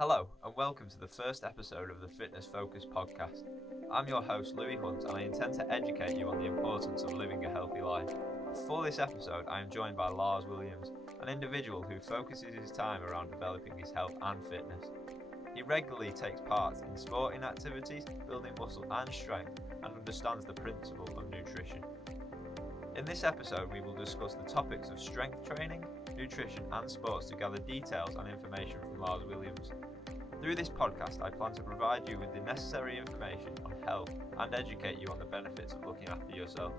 Hello, and welcome to the first episode of the Fitness Focus podcast. I'm your host, Louis Hunt, and I intend to educate you on the importance of living a healthy life. For this episode, I am joined by Lars Williams, an individual who focuses his time around developing his health and fitness. He regularly takes part in sporting activities, building muscle and strength, and understands the principle of nutrition. In this episode, we will discuss the topics of strength training, nutrition, and sports to gather details and information from Lars Williams. Through this podcast, I plan to provide you with the necessary information on health and educate you on the benefits of looking after yourself.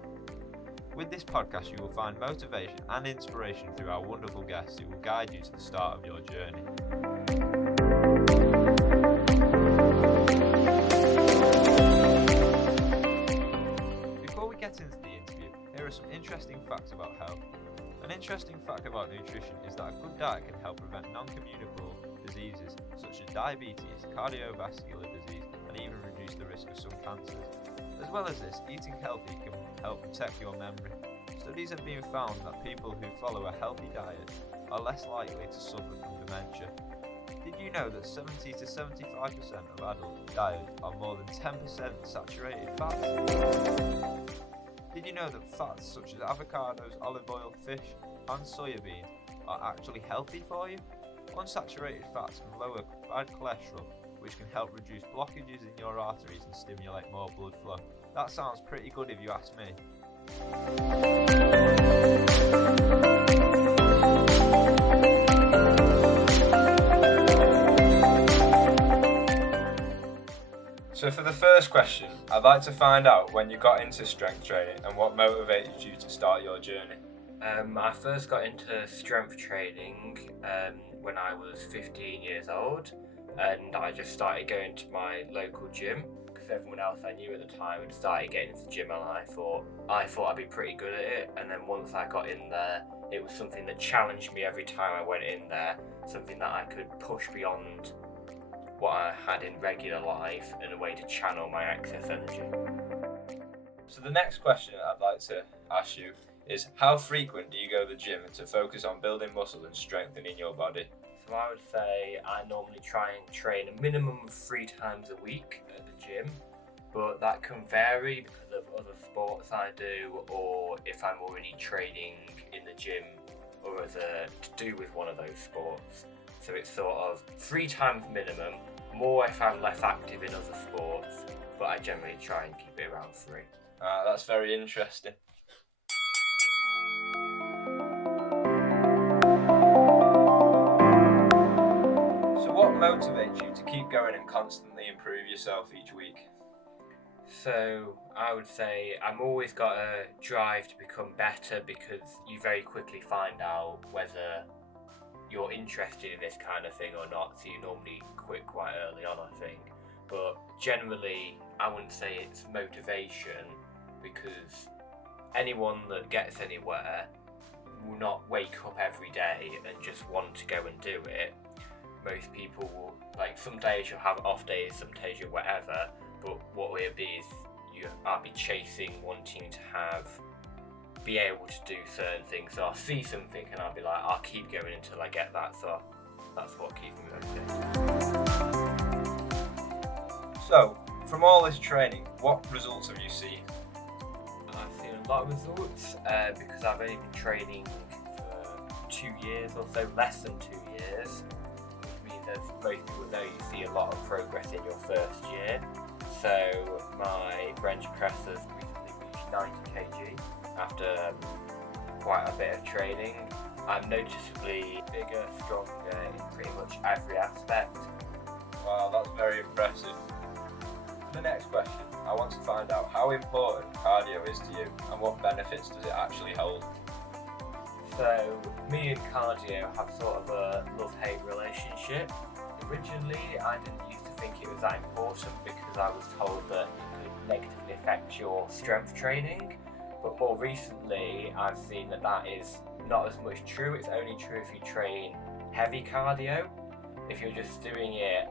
With this podcast, you will find motivation and inspiration through our wonderful guests who will guide you to the start of your journey. Before we get into the interview, here are some interesting facts about health. An interesting fact about nutrition is that a good diet can help prevent non-communicable diseases such as diabetes, cardiovascular disease, and even reduce the risk of some cancers. As well as this, eating healthy can help protect your memory. Studies have been found that people who follow a healthy diet are less likely to suffer from dementia. Did you know that 70 to 75% of adult diet are more than 10% saturated fats? Did you know that fats such as avocados, olive oil, fish, and soya beans are actually healthy for you? Unsaturated fats can lower bad cholesterol, which can help reduce blockages in your arteries and stimulate more blood flow. That sounds pretty good if you ask me. So for the first question, I'd like to find out when you got into strength training and what motivated you to start your journey. I first got into strength training when I was 15 years old, and I just started going to my local gym because everyone else I knew at the time had started getting into the gym, and I thought I'd be pretty good at it. And then once I got in there, it was something that challenged me every time I went in there, something that I could push beyond what I had in regular life and a way to channel my excess energy. So the next question I'd like to ask you is, how frequent do you go to the gym to focus on building muscle and strengthening your body? So I would say I normally try and train a minimum of 3 times a week at the gym, but that can vary because of other sports I do, or if I'm already training in the gym or as to do with one of those sports. So it's sort of 3 times minimum, more if I'm less active in other sports, but I generally try and keep it around 3. That's very interesting. So what motivates you to keep going and constantly improve yourself each week? So I would say I've always got a drive to become better because you very quickly find out whether you're interested in this kind of thing or not, so you normally quit quite early on, I think. But generally, I wouldn't say it's motivation, because anyone that gets anywhere will not wake up every day and just want to go and do it. Most people will, some days you'll have off days, some days you'll whatever, but what will be is I'll be chasing, wanting to be able to do certain things. So I'll see something and I'll be like, I'll keep going until I get that. So that's what keeps me motivated. So, from all this training, what results have you seen? I've seen a lot of results because I've only been training for 2 years or so, less than 2 years, which means, as most people know, you see a lot of progress in your first year. So my bench press has recently reached 90 kg after quite a bit of training. I'm noticeably bigger, stronger in pretty much every aspect. Wow, that's very impressive. For the next question, I want to find out how important cardio is to you and what benefits does it actually hold? So me and cardio have sort of a love-hate relationship. Originally, I didn't used to think it was that important because I was told that it could negatively affect your strength training. But more recently, I've seen that is not as much true. It's only true if you train heavy cardio. If you're just doing it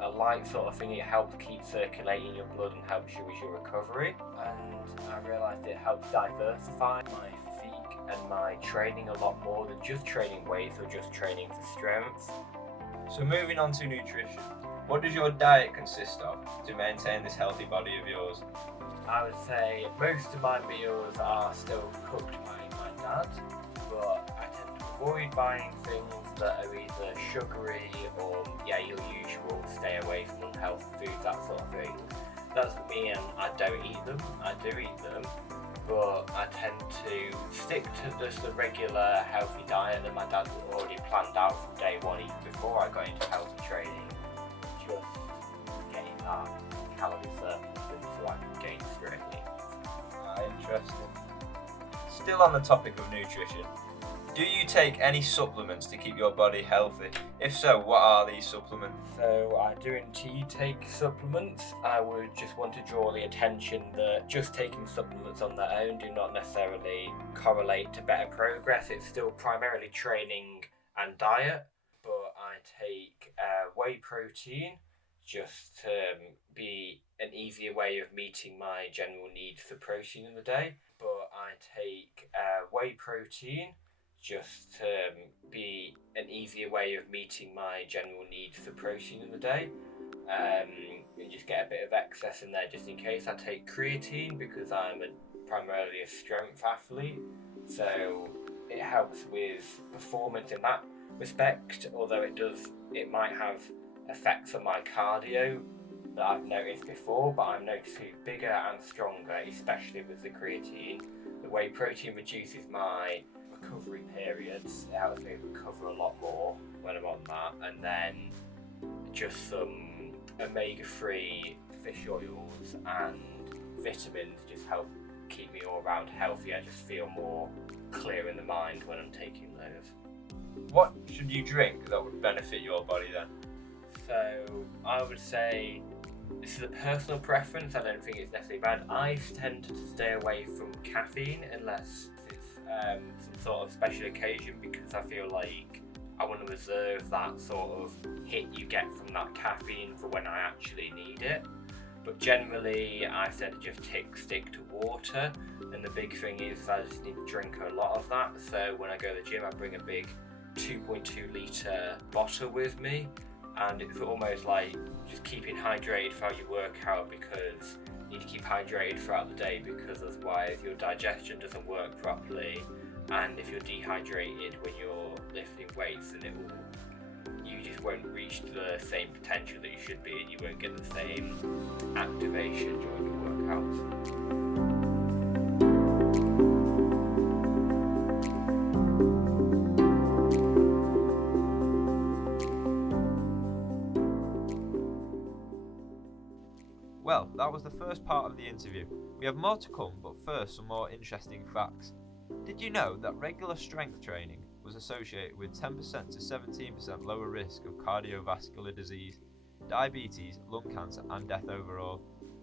a light sort of thing, it helps keep circulating your blood and helps you with your recovery. And I realised it helps diversify my physique and my training a lot more than just training weights or just training for strength. So moving on to nutrition, what does your diet consist of to maintain this healthy body of yours? I would say most of my meals are still cooked by my dad, but I tend to avoid buying things that are either sugary or, your usual stay away from unhealthy foods, that sort of thing. That's me, and I don't eat them. I do eat them, but I tend to stick to just the regular healthy diet that my dad already planned out from day one, even before I got into healthy training. Just getting that calorie surplus so I can gain strength. Interesting. Still on the topic of nutrition, do you take any supplements to keep your body healthy? If so, what are these supplements? So I do indeed take supplements. I would just want to draw the attention that just taking supplements on their own do not necessarily correlate to better progress. It's still primarily training and diet, but I take whey protein just to be an easier way of meeting my general needs for protein in the day. But I take whey protein just to be an easier way of meeting my general needs for protein in the day. And just get a bit of excess in there just in case. I take creatine because I'm primarily a strength athlete, so it helps with performance in that respect, although it might have effects on my cardio that I've noticed before, but I'm noticing bigger and stronger, especially with the creatine. The whey protein reduces my recovery periods. It helps me recover a lot more when I'm on that. And then just some omega-3 fish oils and vitamins just help keep me all around healthy. I just feel more clear in the mind when I'm taking those. What should you drink that would benefit your body then? So I would say this is a personal preference. I don't think it's necessarily bad. I tend to stay away from caffeine unless it's some sort of special occasion, because I feel like I want to reserve that sort of hit you get from that caffeine for when I actually need it. But generally, I tend to just stick to water, and the big thing is I just need to drink a lot of that. So when I go to the gym, I bring a big 2.2 litre bottle with me, and it's almost like just keeping hydrated throughout your workout, because you need to keep hydrated throughout the day, because otherwise your digestion doesn't work properly, and if you're dehydrated when you're lifting weights, then you just won't reach the same potential that you should be, and you won't get the same activation during your workouts. Well, that was the first part of the interview. We have more to come, but first some more interesting facts. Did you know that regular strength training was associated with 10% to 17% lower risk of cardiovascular disease, diabetes, lung cancer, and death overall?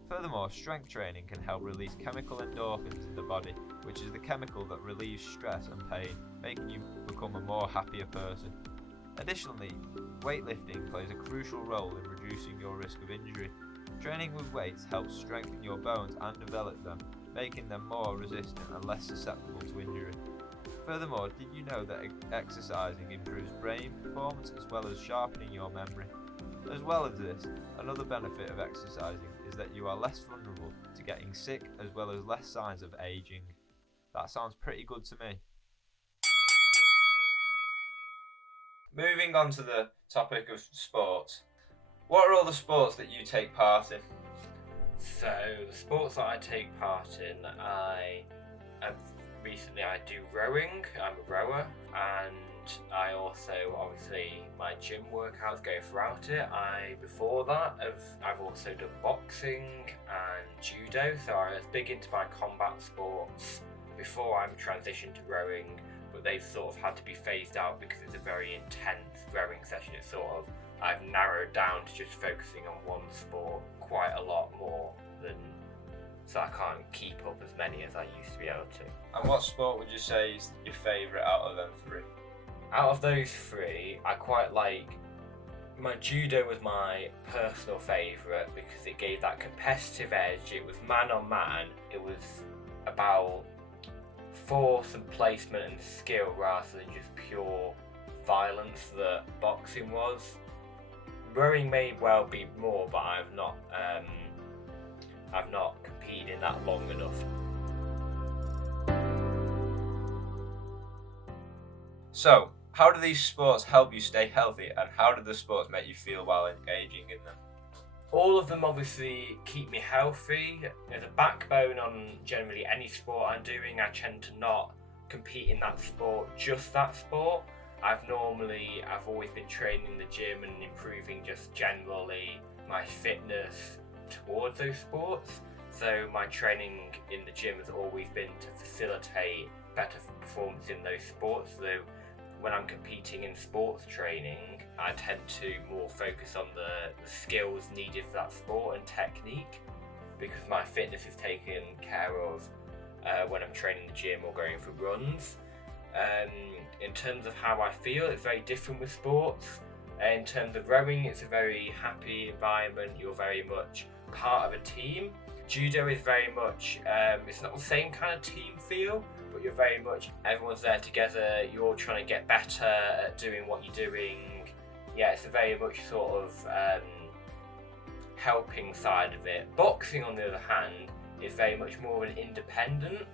Furthermore, strength training can help release chemical endorphins in the body, which is the chemical that relieves stress and pain, making you become a more happier person. Additionally, weightlifting plays a crucial role in reducing your risk of injury. Training with weights helps strengthen your bones and develop them, making them more resistant and less susceptible to injury. Furthermore, did you know that exercising improves brain performance as well as sharpening your memory? As well as this, another benefit of exercising is that you are less vulnerable to getting sick as well as less signs of aging. That sounds pretty good to me. Moving on to the topic of sports. What are all the sports that you take part in? So the sports that I take part in, recently I do rowing. I'm a rower, and I also obviously my gym workouts go throughout it. Before that I've also done boxing and judo, so I was big into my combat sports before I'm transitioned to rowing, but they've sort of had to be phased out because it's a very intense rowing session. It's sort of I've narrowed down to just focusing on one sport quite a lot more so I can't keep up as many as I used to be able to. And what sport would you say is your favourite out of them three? Out of those three, I quite like my judo was my personal favourite because it gave that competitive edge. It was man on man. It was about force and placement and skill rather than just pure violence that boxing was. Rowing may well be more, but I've not competed in that long enough. So, how do these sports help you stay healthy, and how do the sports make you feel while engaging in them? All of them obviously keep me healthy. As a backbone on generally any sport I'm doing, I tend to not compete in that sport, just that sport. I've always been training in the gym and improving just generally my fitness towards those sports. So my training in the gym has always been to facilitate better performance in those sports. So when I'm competing in sports training, I tend to more focus on the skills needed for that sport and technique, because my fitness is taken care of when I'm training in the gym or going for runs. In terms of how I feel, it's very different with sports. In terms of rowing, it's a very happy environment. You're very much part of a team. Judo is very much, it's not the same kind of team feel, but you're very much, everyone's there together, you're trying to get better at doing what you're doing. Yeah, it's a very much sort of helping side of it. Boxing, on the other hand, is very much more of an independent,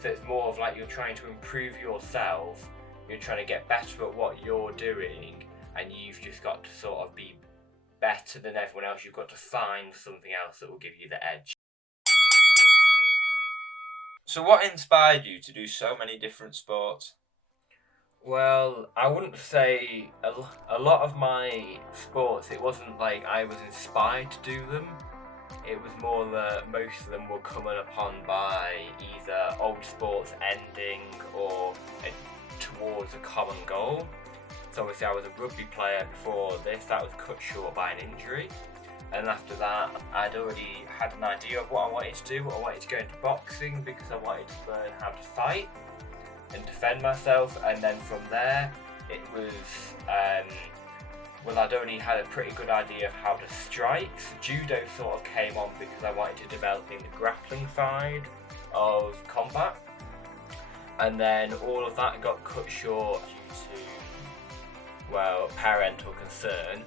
so it's more of like you're trying to improve yourself, you're trying to get better at what you're doing, and you've just got to sort of be better than everyone else. You've got to find something else that will give you the edge. So what inspired you to do so many different sports? Well, I wouldn't say a lot of my sports, it wasn't like I was inspired to do them. It was more that most of them were coming upon by either old sports ending or towards a common goal. So obviously I was a rugby player before this, that was cut short by an injury. And after that, I'd already had an idea of what I wanted to do. I wanted to go into boxing because I wanted to learn how to fight and defend myself. And then from there, it was, I'd already had a pretty good idea of how to strike. So judo sort of came on because I wanted to develop in the grappling side of combat. And then all of that got cut short due to, well, parental concern.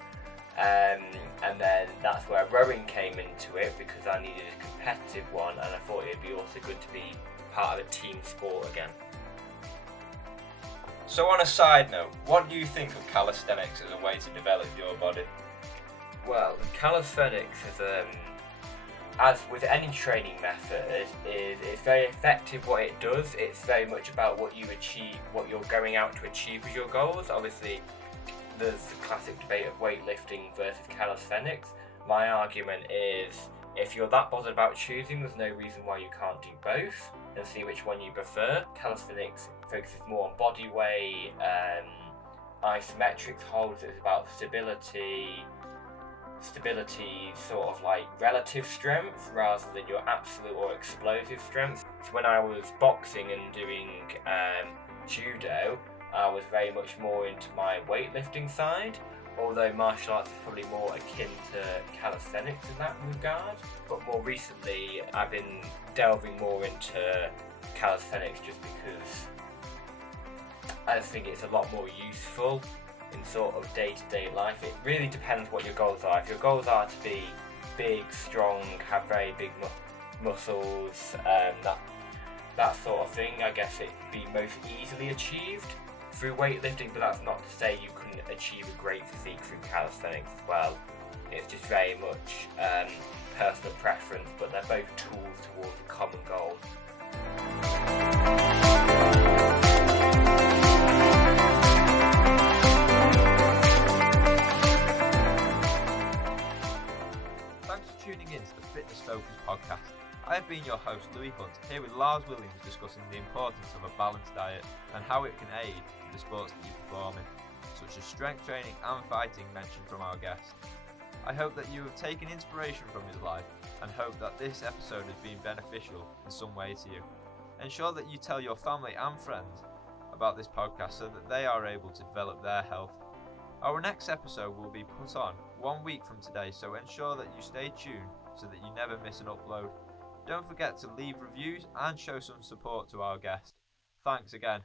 And then that's where rowing came into it, because I needed a competitive one, and I thought it'd be also good to be part of a team sport again. So on a side note, what do you think of calisthenics as a way to develop your body? Well, calisthenics is, as with any training method, it's very effective what it does. It's very much about what you achieve, what you're going out to achieve with your goals. Obviously, there's the classic debate of weightlifting versus calisthenics. My argument is, if you're that bothered about choosing, there's no reason why you can't do both and see which one you prefer. Calisthenics focuses more on body weight, isometrics holds, it's about stability sort of like relative strength rather than your absolute or explosive strength. So when I was boxing and doing judo, I was very much more into my weightlifting side, although martial arts is probably more akin to calisthenics in that regard. But more recently, I've been delving more into calisthenics just because I just think it's a lot more useful in sort of day-to-day life. It really depends what your goals are. If your goals are to be big, strong, have very big muscles, that sort of thing, I guess it'd be most easily achieved through weightlifting, but that's not to say you couldn't achieve a great physique through calisthenics as well. It's just very much personal preference, but they're both tools towards a common goal. Thanks for tuning in to the Fitness Focus podcast. I have been your host, Louis Hunt, here with Lars Williams, discussing the importance of a balanced diet and how it can aid in the sports that you perform in, such as strength training and fighting mentioned from our guest. I hope that you have taken inspiration from his life and hope that this episode has been beneficial in some way to you. Ensure that you tell your family and friends about this podcast so that they are able to develop their health. Our next episode will be put on 1 week from today, so ensure that you stay tuned so that you never miss an upload. Don't forget to leave reviews and show some support to our guest. Thanks again.